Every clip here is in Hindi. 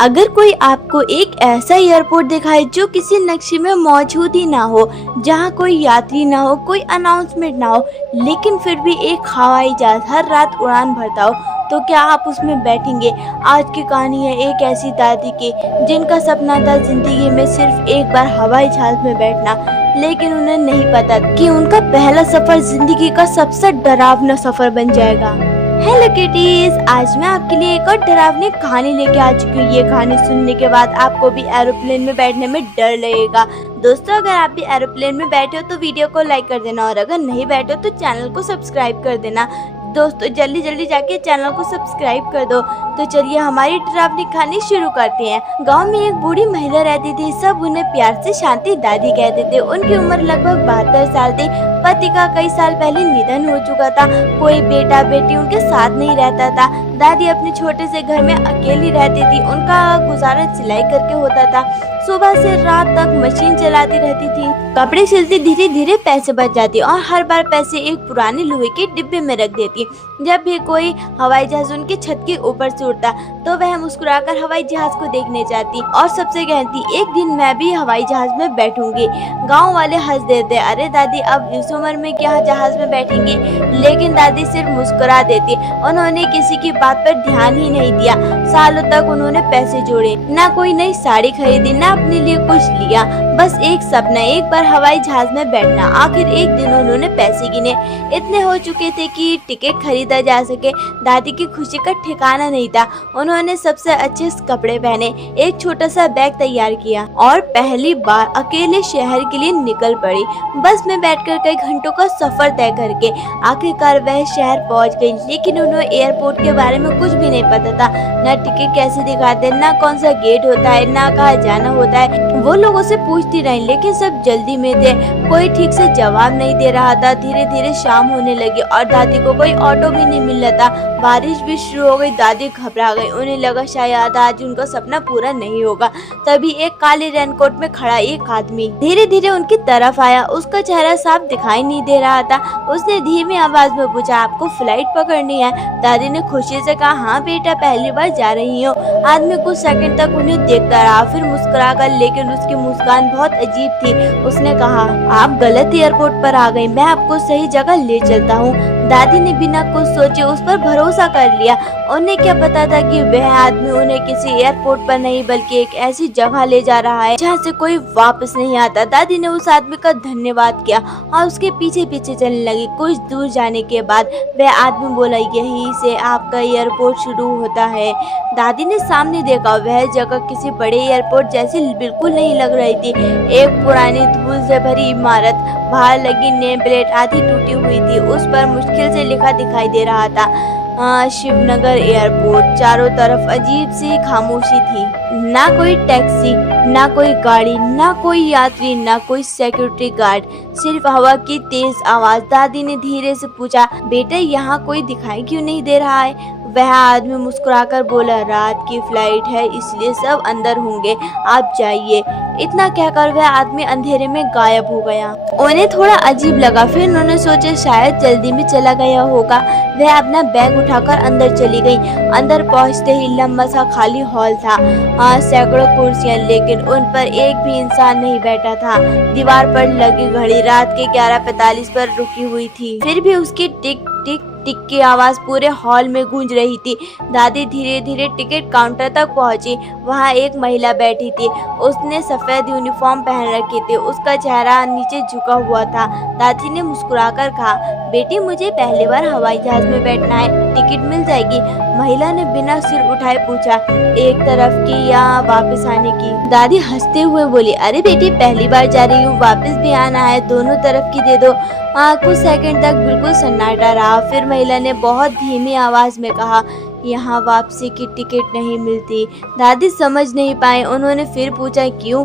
अगर कोई आपको एक ऐसा एयरपोर्ट दिखाए जो किसी नक्शे में मौजूद ही ना हो, जहां कोई यात्री ना हो, कोई अनाउंसमेंट ना हो, लेकिन फिर भी एक हवाई जहाज हर रात उड़ान भरता हो, तो क्या आप उसमें बैठेंगे? आज की कहानी है एक ऐसी दादी की जिनका सपना था जिंदगी में सिर्फ एक बार हवाई जहाज में बैठना, लेकिन उन्हें नहीं पता कि उनका पहला सफर जिंदगी का सबसे डरावना सफर बन जाएगा। हेलो किटीज, आज मैं आपके लिए एक और डरावनी कहानी लेके आ चुकी हूँ। ये कहानी सुनने के बाद आपको भी एरोप्लेन में बैठने में डर लगेगा। दोस्तों, अगर आप भी एरोप्लेन में बैठे हो तो वीडियो को लाइक कर देना, और अगर नहीं बैठे हो तो चैनल को सब्सक्राइब कर देना। दोस्तों, जल्दी जल्दी जाके चैनल को सब्सक्राइब कर दो। तो चलिए हमारी डरावनी कहानी शुरू करते हैं। गांव में एक बूढ़ी महिला रहती थी। सब उन्हें प्यार से शांति दादी कहते थे। उनकी उम्र लगभग 72 साल थी। पति का कई साल पहले निधन हो चुका था। कोई बेटा बेटी उनके साथ नहीं रहता था। दादी अपने छोटे से घर में अकेली रहती थी। उनका गुजारा सिलाई करके होता था। सुबह से रात तक मशीन चलाती रहती थी, कपड़े सिलती, धीरे धीरे पैसे बच जाती और हर बार पैसे एक पुराने लोहे के डिब्बे में रख देती। जब भी कोई हवाई जहाज उनके छत के ऊपर से उड़ता तो वह मुस्कुराकर हवाई जहाज को देखने जाती और सबसे कहती, एक दिन मैं भी हवाई जहाज में बैठूंगी। गांव वाले हंस देते, अरे दादी अब इस उम्र में क्या जहाज में बैठेंगी? लेकिन दादी सिर्फ मुस्कुरा देती। उन्होंने किसी की बात पर ध्यान ही नहीं दिया। सालों तक उन्होंने पैसे जोड़े, ना कोई नई साड़ी खरीदी, ना अपने लिए कुछ लिया, बस एक सपना, एक बार हवाई जहाज में बैठना। आखिर एक दिन उन्होंने पैसे गिने। इतने हो चुके थे कि टिकट खरीदा जा सके। दादी की खुशी का ठिकाना नहीं था। उन्होंने सबसे अच्छे कपड़े पहने, एक छोटा सा बैग तैयार किया और पहली बार अकेले शहर के लिए निकल पड़ी। बस में बैठकर कई घंटों का सफर तय करके आखिरकार वह शहर पहुंच गई। लेकिन उन्हें एयरपोर्ट के बारे में कुछ भी नहीं पता था। ना टिकट कैसे दिखाते, ना कौन सा गेट होता है, ना कहाँ जाना होता है। वो लोगों से पूछती रही, लेकिन सब जल्दी में थे। कोई ठीक से जवाब नहीं दे रहा था। धीरे धीरे शाम होने लगी और दादी को कोई ऑटो भी नहीं मिल रहा था। बारिश भी शुरू हो गई। दादी घबरा गई। उन्हें लगा शायद आज उनका सपना पूरा नहीं होगा। तभी एक काले रेनकोट में खड़ा एक आदमी धीरे धीरे उनकी तरफ आया। उसका चेहरा साफ दिखाई नहीं दे रहा था। उसने धीमी आवाज में पूछा, आपको फ्लाइट पकड़नी है? दादी ने खुशी से कहा, हाँ बेटा, पहली बार जा रही हूँ। आदमी कुछ सेकंड तक उन्हें देखता रहा, फिर मुस्कुरा कर, लेकिन उसकी मुस्कान बहुत अजीब थी। उसने कहा, आप गलत एयरपोर्ट पर आ गई, मैं आपको सही जगह ले चलता हूँ। दादी ने बिना कुछ सोचे उस पर भरोसा कर लिया। उन्हें क्या पता था कि वह आदमी उन्हें किसी एयरपोर्ट पर नहीं बल्कि एक ऐसी जगह ले जा रहा है जहाँ से कोई वापस नहीं आता। दादी ने उस आदमी का धन्यवाद किया और उसके पीछे पीछे चलने लगी। कुछ दूर जाने के बाद वह आदमी बोला, यहीं से आपका एयरपोर्ट शुरू होता है। दादी ने सामने देखा। वह जगह किसी बड़े एयरपोर्ट जैसी बिल्कुल नहीं लग रही थी। एक पुरानी धूल से भरी इमारत, बाहर लगी नेम प्लेट आधी टूटी हुई थी। उस पर मुश्किल से लिखा दिखाई दे रहा था, शिवनगर एयरपोर्ट। चारों तरफ अजीब सी खामोशी थी। ना कोई टैक्सी, ना कोई गाड़ी, ना कोई यात्री, ना कोई सिक्योरिटी गार्ड, सिर्फ हवा की तेज आवाज। दादी ने धीरे से पूछा, बेटा यहाँ कोई दिखाई क्यों नहीं दे रहा है? वह आदमी मुस्कुराकर बोला, रात की फ्लाइट है इसलिए सब अंदर होंगे, आप जाइए। इतना कहकर वह आदमी अंधेरे में गायब हो गया। उन्हें थोड़ा अजीब लगा। फिर उन्होंने सोचा शायद जल्दी में चला गया होगा। वह अपना बैग उठाकर अंदर चली गई। अंदर पहुंचते ही लंबा सा खाली हॉल था। सैकड़ों कुर्सियां, लेकिन उन पर एक भी इंसान नहीं बैठा था। दीवार पर लगी घड़ी रात के 11:45 पर रुकी हुई थी। फिर भी उसकी टिक टिक टिक की आवाज पूरे हॉल में गूंज रही थी। दादी धीरे धीरे टिकट काउंटर तक पहुंची। वहां एक महिला बैठी थी। उसने सफेद यूनिफॉर्म पहन रखी थी। उसका चेहरा नीचे झुका हुआ था। दादी ने मुस्कुराकर कहा, बेटी, मुझे पहली बार हवाई जहाज में बैठना है, टिकट मिल जाएगी? महिला ने बिना सिर उठाए पूछा, एक तरफ की या वापस आने की? दादी हंसते हुए बोली, अरे बेटी, पहली बार जा रही हूँ, वापस भी आना है, दोनों तरफ की दे दो। कुछ सेकंड तक बिल्कुल सन्नाटा रहा। फिर महिला ने बहुत धीमी आवाज में कहा, यहाँ वापसी की टिकट नहीं मिलती। दादी समझ नहीं पाए। उन्होंने फिर पूछा, क्यों?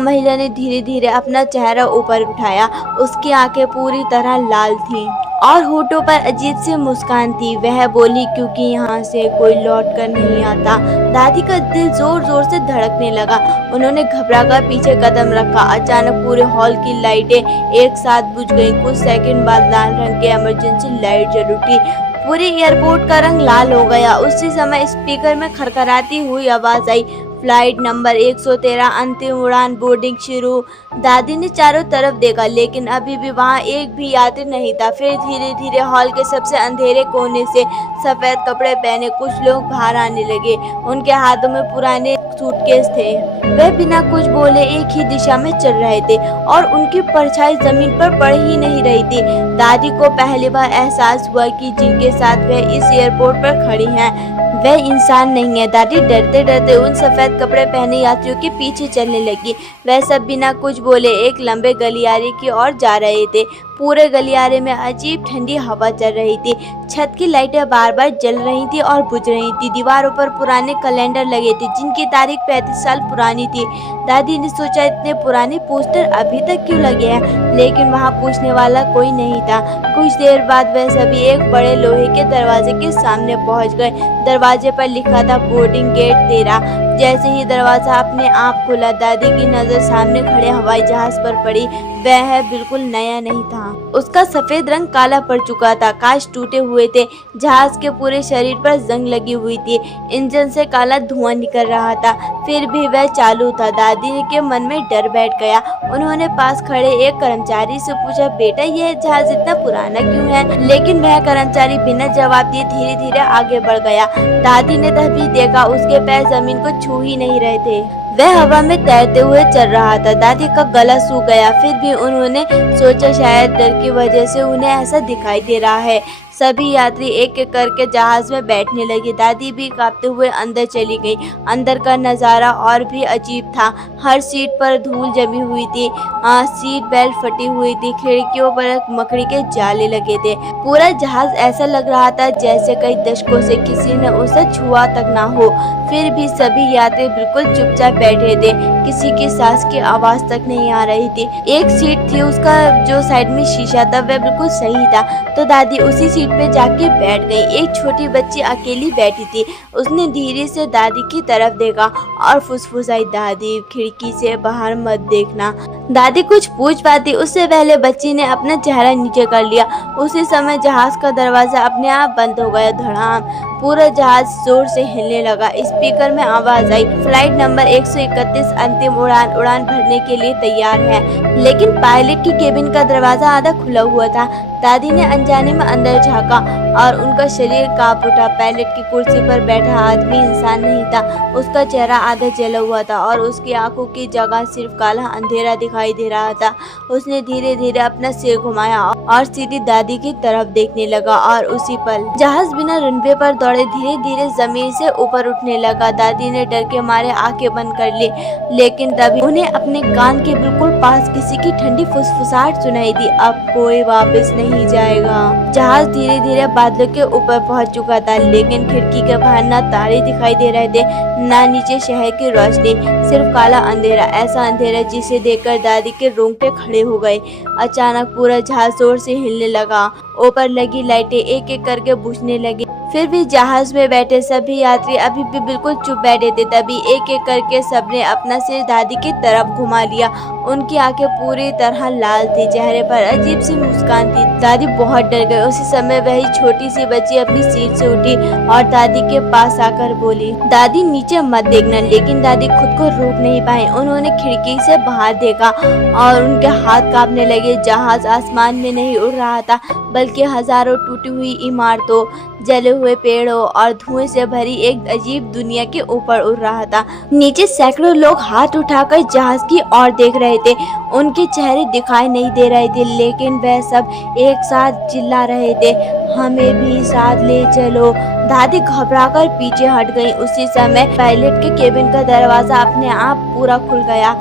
महिला ने धीरे धीरे अपना चेहरा ऊपर उठाया। उसकी आंखें पूरी तरह लाल थीं और होठों पर अजीब सी मुस्कान थी। वह बोली, क्योंकि यहाँ से कोई लौट कर नहीं आता। दादी का दिल जोर जोर से धड़कने लगा। उन्होंने घबराकर पीछे कदम रखा। अचानक पूरे हॉल की लाइटें एक साथ बुझ गईं। कुछ सेकंड बाद लाल रंग की इमरजेंसी लाइट जल उठी। पूरे एयरपोर्ट का रंग लाल हो गया। उसी समय स्पीकर में खरखराती हुई आवाज आई, फ्लाइट नंबर 113 अंतिम उड़ान बोर्डिंग शुरू। दादी ने चारों तरफ देखा लेकिन अभी भी वहाँ एक भी यात्री नहीं था। फिर धीरे धीरे हॉल के सबसे अंधेरे कोने से सफेद कपड़े पहने कुछ लोग बाहर आने लगे। उनके हाथों में पुराने सूटकेस थे। वे बिना कुछ बोले एक ही दिशा में चल रहे थे और उनकी परछाई जमीन पर पड़ ही नहीं रही थी। दादी को पहली बार एहसास हुआ कि जिनके साथ वे इस एयरपोर्ट पर खड़ी हैं वे इंसान नहीं है। दादी डरते डरते उन सफेद कपड़े पहने यात्रियों के पीछे चलने लगी। वे सब बिना कुछ बोले एक लंबे गलियारे की ओर जा रहे थे। पूरे गलियारे में अजीब ठंडी हवा चल रही थी। छत की लाइटें बार बार जल रही थी और बुझ रही थी। दीवारों पर पुराने कैलेंडर लगे थे जिनकी तारीख 35 साल पुरानी थी। दादी ने सोचा इतने पुराने पोस्टर अभी तक क्यों लगे हैं, लेकिन वहाँ पूछने वाला कोई नहीं था। कुछ देर बाद वे सभी एक बड़े लोहे के दरवाजे के सामने पहुँच गए। दरवाजे पर लिखा था बोर्डिंग गेट 13। जैसे ही दरवाजा अपने आप खुला दादी की नजर सामने खड़े हवाई जहाज पर पड़ी। वह बिल्कुल नया नहीं था। उसका सफेद रंग काला पड़ चुका था, कांच टूटे हुए थे। जहाज के पूरे शरीर पर जंग लगी हुई थी। इंजन से काला धुआं निकल रहा था, फिर भी वह चालू था। दादी के मन में डर बैठ गया। उन्होंने पास खड़े एक कर्मचारी से पूछा, बेटा यह जहाज इतना पुराना क्यों है? लेकिन वह कर्मचारी बिना जवाब दिए धीरे धीरे आगे बढ़ गया। दादी ने तभी देखा उसके पैर जमीन को छू ही नहीं रहे थे। वह हवा में तैरते हुए चल रहा था। दादी का गला सूख गया। फिर भी उन्होंने सोचा शायद डर की वजह से उन्हें ऐसा दिखाई दे रहा है। सभी यात्री एक एक करके जहाज में बैठने लगे। दादी भी कांपते हुए अंदर चली गई। अंदर का नज़ारा और भी अजीब था। हर सीट पर धूल जमी हुई थी। सीट बेल्ट फटी हुई थी। खिड़कियों पर मकड़ी के जाले लगे थे। पूरा जहाज ऐसा लग रहा था जैसे कई दशकों से किसी ने उसे छुआ तक ना हो। फिर भी सभी यात्री बिल्कुल चुपचाप बैठे थे। किसी की सांस की आवाज तक नहीं आ रही थी। एक सीट थी उसका जो साइड में शीशा था वह बिल्कुल सही था, तो दादी उसी सीट पे जाके बैठ गई। एक छोटी बच्ची अकेली बैठी थी। उसने धीरे से दादी की तरफ देखा और फुसफुसाई, दादी खिड़की से बाहर मत देखना। दादी कुछ पूछ पाती उससे पहले बच्ची ने अपना चेहरा नीचे कर लिया। उसी समय जहाज का दरवाजा अपने आप बंद हो गया। धड़ाम, पूरा जहाज जोर से हिलने लगा। स्पीकर में आवाज आई, फ्लाइट नंबर 131 अंतिम उड़ान भरने के लिए तैयार है। लेकिन पायलट की केबिन का दरवाजा आधा खुला हुआ था। दादी ने अनजाने में अंदर झांका और उनका शरीर कांप उठा। पायलट की कुर्सी पर बैठा आदमी इंसान नहीं था। उसका चेहरा आधा जला हुआ था और उसकी आंखों की जगह सिर्फ काला अंधेरा दिखाई दे रहा था। उसने धीरे धीरे अपना सिर घुमाया और सीधी दादी की तरफ देखने लगा और उसी पल जहाज बिना रनवे पर दौड़े धीरे धीरे जमीन से ऊपर उठने लगा। दादी ने डर के मारे आंखें बंद कर ली, लेकिन तभी उन्हें अपने कान के बिल्कुल पास किसी की ठंडी फुसफुसाहट सुनाई दी, अब कोई वापस नहीं जाएगा। जहाज धीरे धीरे बादलों के ऊपर पहुंच चुका था, लेकिन खिड़की के बाहर ना तारे दिखाई दे रहे थे ना नीचे शहर की रोशनी, सिर्फ काला अंधेरा। ऐसा अंधेरा जिसे देखकर दादी के रोंगटे खड़े हो गए। अचानक पूरा जहाज जोर से हिलने लगा। ऊपर लगी लाइटें एक एक करके बुझने लगी। फिर भी जहाज में बैठे सभी यात्री अभी भी बिल्कुल चुप बैठे थे। तभी एक एक करके सबने अपना सिर दादी की तरफ घुमा लिया। उनकी आंखें पूरी तरह लाल थी, चेहरे पर अजीब सी मुस्कान थी। दादी बहुत डर गई। उसी समय वही छोटी सी बच्ची अपनी सीट से उठी और दादी के पास आकर बोली, दादी नीचे मत देखना। लेकिन दादी खुद को रोक नहीं पाई। उन्होंने खिड़की से बाहर देखा और उनके हाथ कांपने लगे। जहाज आसमान में नहीं उड़ रहा था, बल्कि हजारों टूटी हुई इमारतों, जले हुए पेड़ों और धुएं से भरी एक अजीब दुनिया के ऊपर उड़ रहा था। नीचे सैकड़ों लोग हाथ उठाकर जहाज की ओर देख रहे थे। उनके चेहरे दिखाई नहीं दे रहे थे, लेकिन वह सब एक साथ चिल्ला रहे थे, हमें भी साथ ले चलो। दादी घबराकर पीछे हट गई। उसी समय पायलट के केबिन का दरवाजा अपने आप पूरा खुल गया।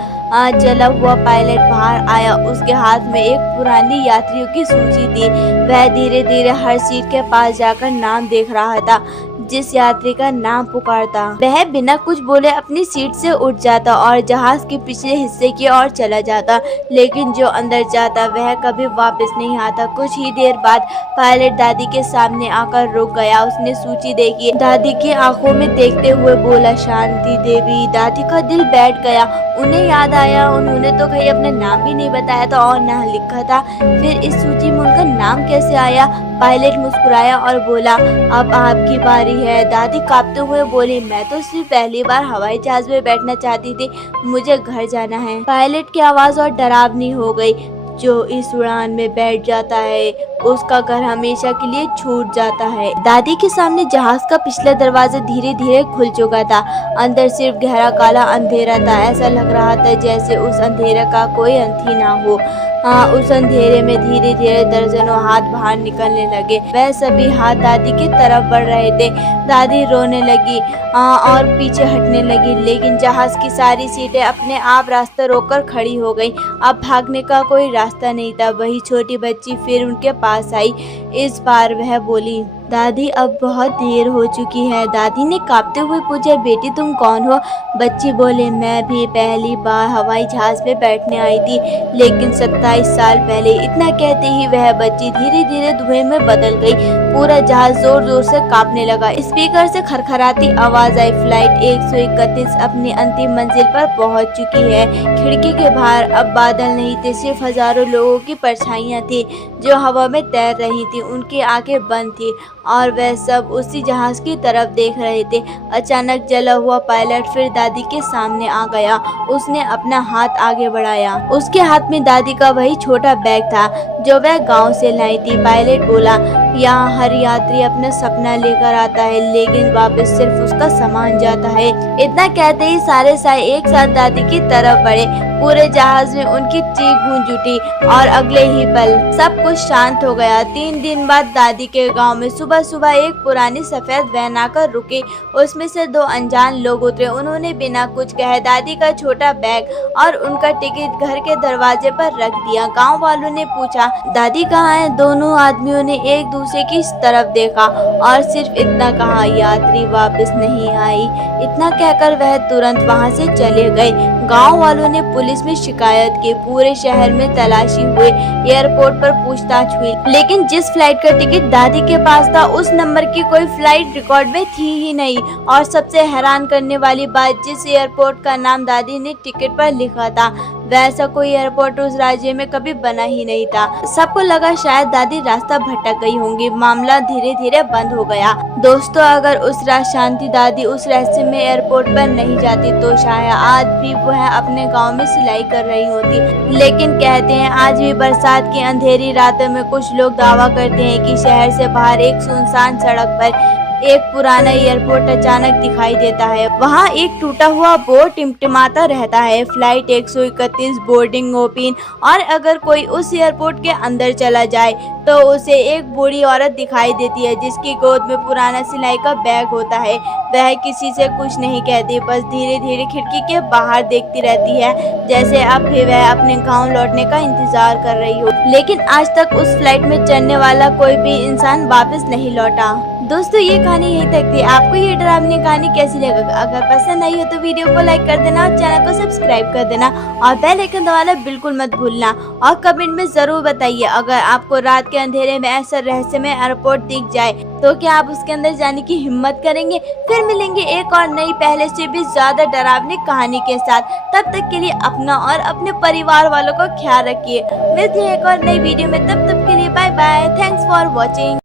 जला हुआ पायलट बाहर आया। उसके हाथ में एक पुरानी यात्रियों की सूची थी। वह धीरे धीरे हर सीट के पास जाकर नाम देख रहा था। जिस यात्री का नाम पुकारता वह बिना कुछ बोले अपनी सीट से उठ जाता और जहाज के पिछले हिस्से की ओर चला जाता, लेकिन जो अंदर जाता वह कभी वापस नहीं आता। कुछ ही देर बाद पायलट दादी के सामने आकर रुक गया। उसने सूची देखी, दादी की आंखों में देखते हुए बोला, शांति देवी। दादी का दिल बैठ गया। उन्हें याद आया उन्होंने तो कहीं अपना नाम भी नहीं बताया था और ना लिखा था। फिर इस सूची में उनका नाम कैसे आया? पायलट मुस्कुराया और बोला, अब आपकी बारी है। दादी कांपते हुए बोली, मैं तो सिर्फ पहली बार हवाई जहाज में बैठना चाहती थी, मुझे घर जाना है। पायलट की आवाज और डरावनी हो गई, जो इस उड़ान में बैठ जाता है उसका घर हमेशा के लिए छूट जाता है। दादी के सामने जहाज का पिछला दरवाजा धीरे धीरे खुल चुका था। अंदर सिर्फ गहरा काला अंधेरा था। ऐसा लग रहा था जैसे उस अंधेरे का कोई अंत ही ना हो। उस अंधेरे में धीरे धीरे दर्जनों हाथ बाहर निकलने लगे। वह सभी हाथ दादी की तरफ बढ़ रहे थे। दादी रोने लगी और पीछे हटने लगी, लेकिन जहाज की सारी सीटें अपने आप रास्ता रोककर खड़ी हो गईं। अब भागने का कोई रास्ता नहीं था। वही छोटी बच्ची फिर उनके पास आई। इस बार वह बोली, दादी अब बहुत देर हो चुकी है। दादी ने कांपते हुए पूछा, बेटी तुम कौन हो? बच्ची बोले, मैं भी पहली बार हवाई जहाज में बैठने आई थी, लेकिन 27 साल पहले। इतना कहते ही वह बच्ची धीरे धीरे धुएं में बदल गई। पूरा जहाज जोर जोर से कांपने लगा। स्पीकर से खरखराती आवाज आई, फ्लाइट 131 अपनी अंतिम मंजिल पर पहुंच चुकी है। खिड़की के बाहर अब बादल नहीं थे, सिर्फ हजारों लोगों की परछाइयां थी जो हवा में तैर रही थी। उनकी आंखें बंद थी और वह सब उसी जहाज की तरफ देख रहे थे। अचानक जला हुआ पायलट फिर दादी के सामने आ गया। उसने अपना हाथ आगे बढ़ाया। उसके हाथ में दादी का वही छोटा बैग था जो वह गांव से लाई थी। पायलट बोला, यहाँ हर यात्री अपना सपना लेकर आता है, लेकिन वापस सिर्फ उसका सामान जाता है। इतना कहते ही सारे साए एक साथ दादी की तरफ बढ़े। पूरे जहाज में उनकी चीख गूंज उठी और अगले ही पल सब कुछ शांत हो गया। 3 दिन बाद दादी के गांव में सुबह सुबह एक पुरानी सफेद वैन आकर रुकी। उसमें से 2 अनजान लोग उतरे। उन्होंने बिना कुछ कहे दादी का छोटा बैग और उनका टिकट घर के दरवाजे पर रख दिया। गांव वालों ने पूछा, दादी कहाँ है? दोनों आदमियों ने एक दूसरे की तरफ देखा और सिर्फ इतना कहा, यात्री वापस नहीं आई। इतना कहकर वह तुरंत वहां से चले गए। गांव वालों ने पुलिस में शिकायत की। पूरे शहर में तलाशी हुई, एयरपोर्ट पर पूछताछ हुई, लेकिन जिस फ्लाइट का टिकट दादी के पास था उस नंबर की कोई फ्लाइट रिकॉर्ड में थी ही नहीं। और सबसे हैरान करने वाली बात, जिस एयरपोर्ट का नाम दादी ने टिकट पर लिखा था वैसा कोई एयरपोर्ट उस राज्य में कभी बना ही नहीं था। सबको लगा शायद दादी रास्ता भटक गई होंगी। मामला धीरे धीरे बंद हो गया। दोस्तों, अगर उस रात शांति दादी उस रास्ते में एयरपोर्ट पर नहीं जाती तो शायद आज भी वह अपने गांव में सिलाई कर रही होती। लेकिन कहते हैं आज भी बरसात की अंधेरी रातों में कुछ लोग दावा करते हैं कि शहर से बाहर एक सुनसान सड़क पर एक पुराना एयरपोर्ट अचानक दिखाई देता है। वहाँ एक टूटा हुआ बोर्ड टिमटिमाता रहता है, फ्लाइट 131 बोर्डिंग ओपन। और अगर कोई उस एयरपोर्ट के अंदर चला जाए तो उसे एक बूढ़ी औरत दिखाई देती है जिसकी गोद में पुराना सिलाई का बैग होता है। वह किसी से कुछ नहीं कहती, बस धीरे धीरे खिड़की के बाहर देखती रहती है, जैसे अब भी वह अपने गांव लौटने का इंतजार कर रही हो। लेकिन आज तक उस फ्लाइट में चढ़ने वाला कोई भी इंसान वापस नहीं लौटा। दोस्तों, ये कहानी यहीं तक थी। आपको ये डरावनी कहानी कैसी लगी? अगर पसंद आई हो तो वीडियो को लाइक कर देना और चैनल को सब्सक्राइब कर देना और बेल आइकन दबाना बिल्कुल मत भूलना। और कमेंट में जरूर बताइए, अगर आपको रात के अंधेरे में ऐसा रहस्यमय एयरपोर्ट दिख जाए तो क्या आप उसके अंदर जाने की हिम्मत करेंगे? फिर मिलेंगे एक और नई, पहले से भी ज्यादा डरावनी कहानी के साथ। तब तक के लिए अपना और अपने परिवार वालों का ख्याल रखिए। मिलते हैं एक और नई वीडियो में, तब तक के लिए bye bye. Thanks for watching.